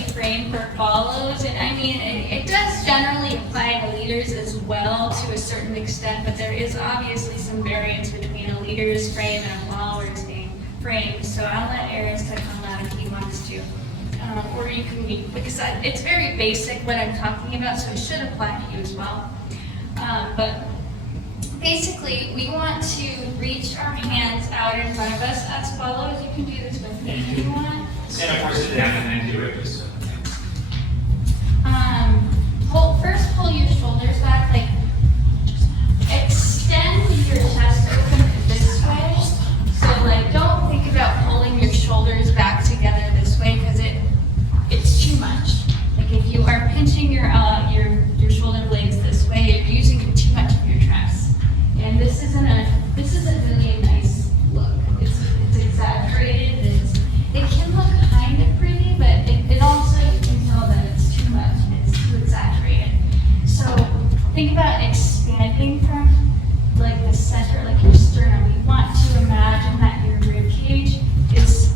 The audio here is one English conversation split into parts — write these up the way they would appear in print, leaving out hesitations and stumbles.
a frame for follows, and I mean, it does generally apply to leaders as well to a certain extent, but there is obviously some variance between a leader's frame and a follower's frame. So I'll let Aris touch on that if he wants to. Or you can be, because it's very basic what I'm talking about, so it should apply to you as well. But basically, we want to reach our hands out in front of us as follows. You can do this with me if you want. Stand up, sit down, and then do it. First pull your shoulders back, like extend your chest open this way. So like don't think about pulling your shoulders back together this way because it's too much. Like if you are pinching your shoulder blades this way, you're using too much of your chest. And this isn't really a nice look. It's exaggerated. It can look kind of pretty, but it also, you can tell that it's too much. It's too exaggerated. So think about expanding from like the center, like your sternum. You want to imagine that your rib cage is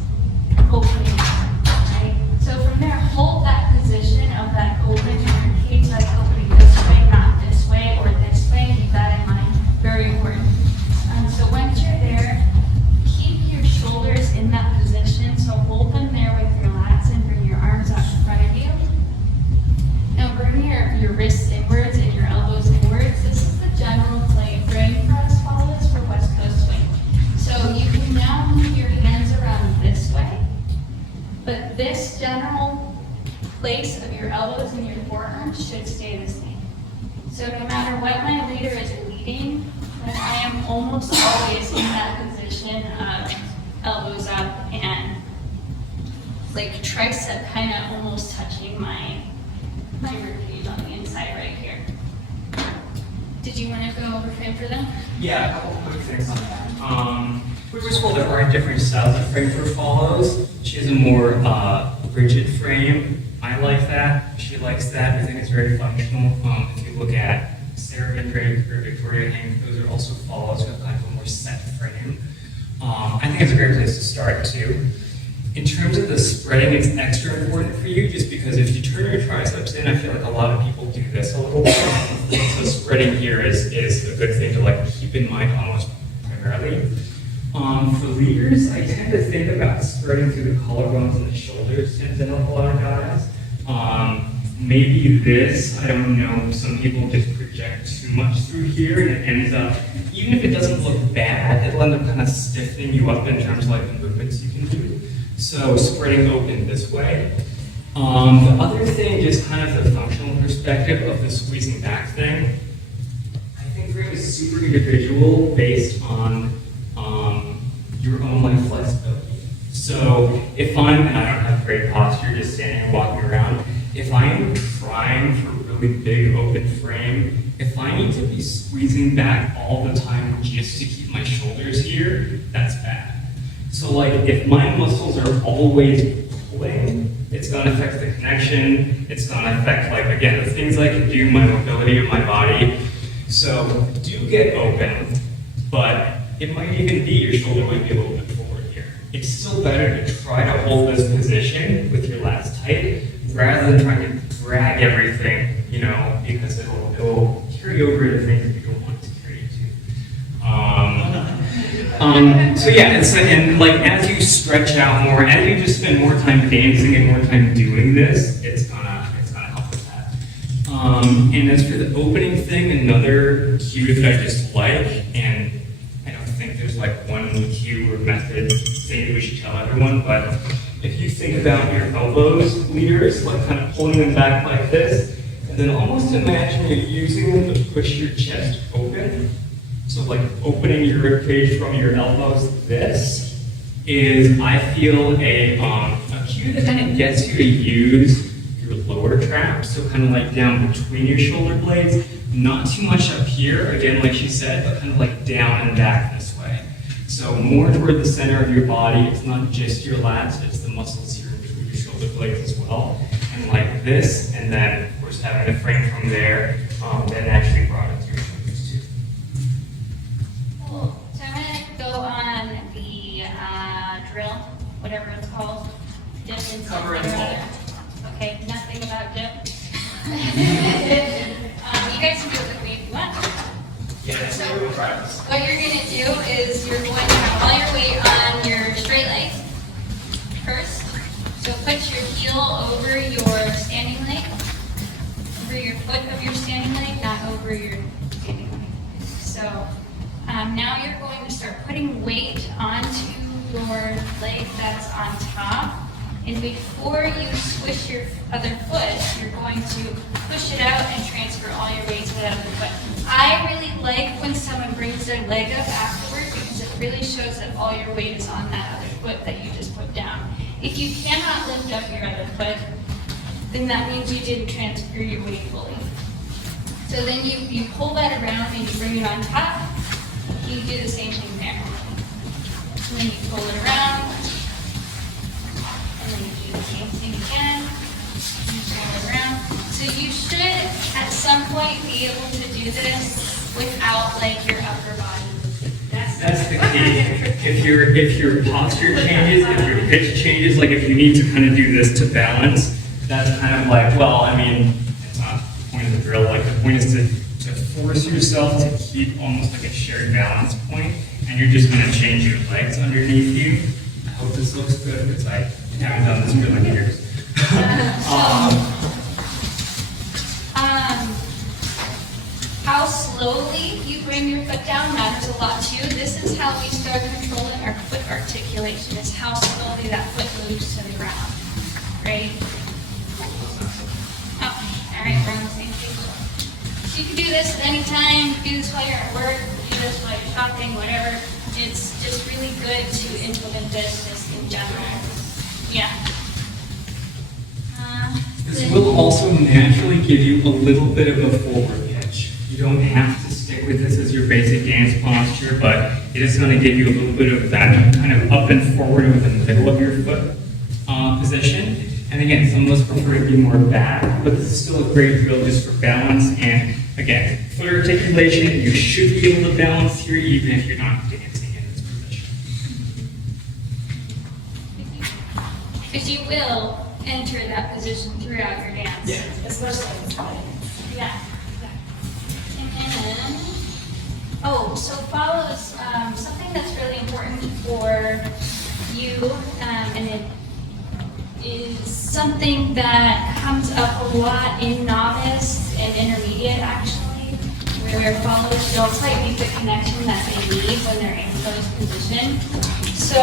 opening, right? So from there, hold that position of that open rib cage, like opening this way, not this way or this way. Keep that in mind. Very important. So once you're there, keep your shoulders in that position. So hold them there with your lats and bring your arms out in front of you. Now bring your wrists inwards and your elbows inwards. This is the general frame for us follows for West Coast swing. So you can now move your hands around this way, but this general place of your elbows and your forearms should stay the same. So no matter what my leader is leading, I am almost always in that position of elbows up and like tricep kind of almost touching my rib cage on the inside right here. Did you want to go over frame for them? Yeah, a couple quick things on that. First of all, there are different styles of frame for follows. She has a more rigid frame. I like that. She likes that. I think it's very functional. If you look at Sarah Van Drake or Victoria Hank, those are also follows with kind of a more set frame. I think it's a great place to start too. In terms of the spreading, it's extra important for you just because if you turn your triceps in, I feel like a lot of people do this a little bit. So spreading here is a good thing to like keep in mind almost primarily. For leaders, I tend to think about spreading through the collarbones and the shoulders tends to help a lot of guys. Maybe this, I don't know, some people just project too much through here and it ends up, even if it doesn't look bad, it'll end up kind of stiffening you up in terms of like the movements you can do. So spreading open this way. The other thing, just kind of the functional perspective of the squeezing back thing, I think frame is super individual based on your own like flexibility. So if I'm, and I don't have great posture, just standing and walking around, if I am trying for a really big open frame, if I need to be squeezing back all the time just to keep my shoulders here, that's bad. So like if my muscles are always pulling, it's gonna affect the connection, it's gonna affect like, again, the things I can do, my mobility of my body. So do get open, but it might even be your shoulder might be a little bit forward here. It's still better to try to hold this position with your lats tight rather than trying to drag everything, you know, because it'll carry over into things that you don't want it to carry into. So yeah, and like as you stretch out more, as you just spend more time dancing and more time doing this, it's gonna help with that. And as for the opening thing, another cue that I just like, and I don't think there's like one cue or method thing that we should tell everyone, but if you think about your elbows, leaders, like kind of pulling them back like this, and then almost imagine you're using them to push your chest open. So like opening your rib cage from your elbows, this is, I feel, a cue that kind of gets you to use your lower trap, so kind of like down between your shoulder blades, not too much up here, again, like she said, but kind of like down and back this way. So more toward the center of your body, it's not just your lats, it's the muscles here between your shoulder blades as well. And like this, and then of course having a frame from there, then actually brought it to your shoulders too. Cool. So I'm going to go on the drill, whatever it's called. Cover and hold. what you're going to do is you're going to have all your weight on your straight leg first. So put your heel over your standing leg, over your foot of your standing leg, not over your standing leg. So now you're going to start putting weight onto your leg that's on top. And before you squish your other foot, you're going to push it out and transfer all your weight to that other foot. I really like when someone brings their leg up afterward because it really shows that all your weight is on that other foot that you just put down. If you cannot lift up your other foot, then that means you didn't transfer your weight fully. So then you pull that around and you bring it on top. You do the same thing there. And then you pull it around. And then you do the same thing again. And you pull it around. So you should, at some point, be able to do this without like your upper body. That's the key. If your posture changes, if your pitch changes, like if you need to kind of do this to balance, that's kind of like, well, I mean, it's not the point of the drill. Like the point is to force yourself to keep almost like a shared balance point, and you're just going to change your legs underneath you. I hope this looks good because I haven't done this for like years. How slowly you bring your foot down matters a lot too. This is how we start controlling our foot articulation, is how slowly that foot moves to the ground, right? Oh, all right, we're on the same page. So you can do this at any time. You can do this while you're at work, you can do this while you're shopping, whatever. It's just really good to implement this just in general. Yeah. This will also naturally give you a little bit of a forward pitch. You don't have to stick with this as your basic dance posture, but it is going to give you a little bit of that kind of up and forward over the middle of your foot position. And again, some of us prefer to be more back, but this is still a great drill just for balance. And again, foot articulation, you should be able to balance here even if you're not dancing in this position. Because you will enter that position throughout your dance. Yeah. Especially Yeah. And then, so follows something that's really important for you, and it is something that comes up a lot in novice and intermediate actually, where followers don't quite make the connection that they need when they're in closed position. So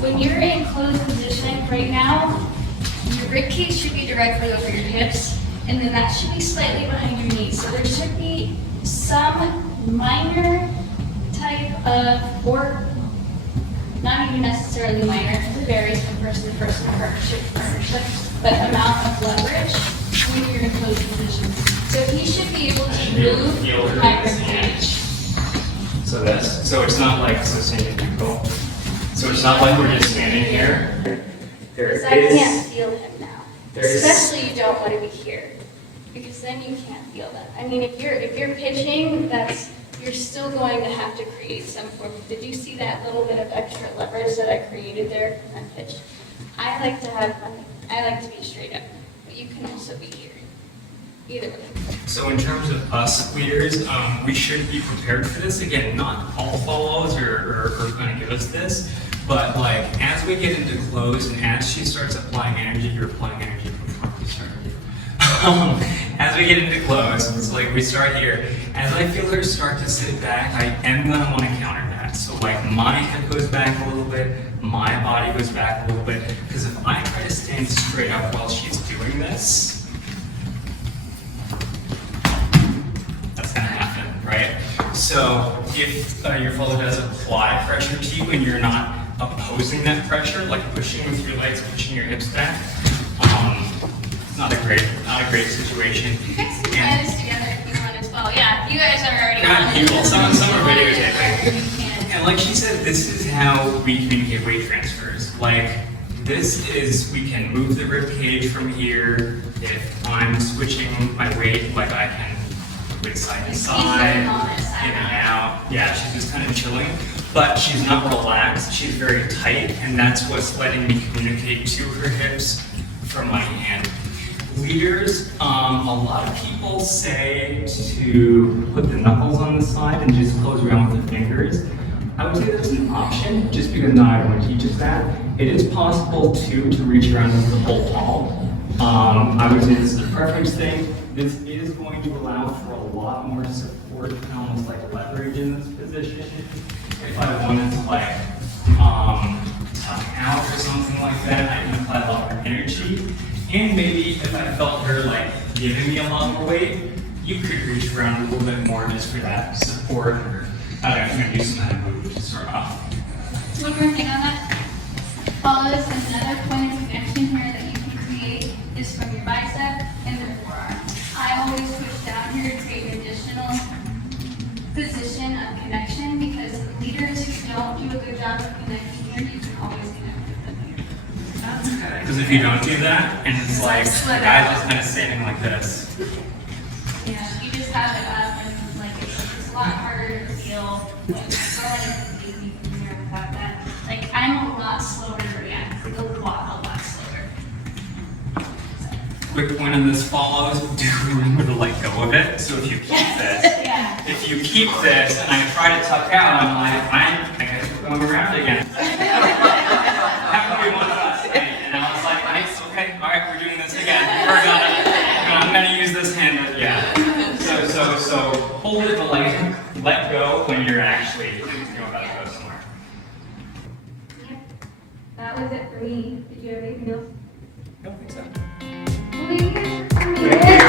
when you're in closed position right now, your rib cage should be directly over your hips, and then that should be slightly behind your knees. So there should be some minor type of, or not even necessarily minor, because it varies from person to person, partnership to partnership, but amount of leverage when you're in closed position. So he should be able to move my rib cage. So it's not like sustained control. So it's not like we're just standing here. Because I can't feel him now. Especially you don't want to be here, because then you can't feel that. I mean, if you're pitching, you're still going to have to create some form. Did you see that little bit of extra leverage that I created there on pitch? I like to be straight up, but you can also be here. Either way. So in terms of us leaders, we should be prepared for this. Again, not all follows are going to give us this. But like, as we get into close and as she starts applying energy, you're applying energy before we start. As we get into close, it's like we start here. As I feel her start to sit back, I am gonna want to counter that. So like my head goes back a little bit, my body goes back a little bit. Because if I try to stand straight up while she's doing this, that's gonna happen, right? So if your follow does apply pressure to you and you're not opposing that pressure, like pushing with your legs, pushing your hips back, not a great situation. You guys can try this together if you want as well. Yeah, you guys are already God, on people, it. some are videotaping. And like she said, this is how we communicate weight transfers. Like, this is, we can move the rib cage from here. If I'm switching my weight, like I can move side to side, in and out. Yeah, she's just kind of chilling. But she's not relaxed, she's very tight, and that's what's letting me communicate to her hips from my hand. Leaders, a lot of people say to put the knuckles on the side and just close around with would say that's an option, just because not everyone teaches that. It is possible too to reach around with the whole ball. I would say this is a preference thing. This is going to allow for a lot more support and almost like leverage in this position. If I wanted to like tuck out or something like that, I can apply a lot more energy. And maybe if I felt her like giving me a lot more weight, you could reach around a little bit more just for that support. Or I don't know, if you do some kind of move, just sort of off. One more thing on that. Follows another point of connection here that you can create is from your bicep and the forearm. I always push down here to create an additional position of connection because leaders who don't do a good job of connecting here, you can always connect with them here. That's okay. Because if you don't do that, and it's like the guy's just kind of standing like this. Yeah, you just have it up and like it's a lot harder to feel. Like, go ahead and leave me from here without that. Like I'm a lot slower to react. Like a lot slower. Quick point on this follows, do remember to let go of it. So if you keep this, Yeah. if you keep this and I try to tuck out, I'm like, I guess we're going around again. Happened to be one of us, and I was like, nice, okay, all right, we're doing this again. I'm gonna use this hand, but yeah. So hold it, but like, let go when you're actually about to go somewhere. Yep. That was it for me. Did you have anything else? I don't think so. Well, thank you guys for coming in.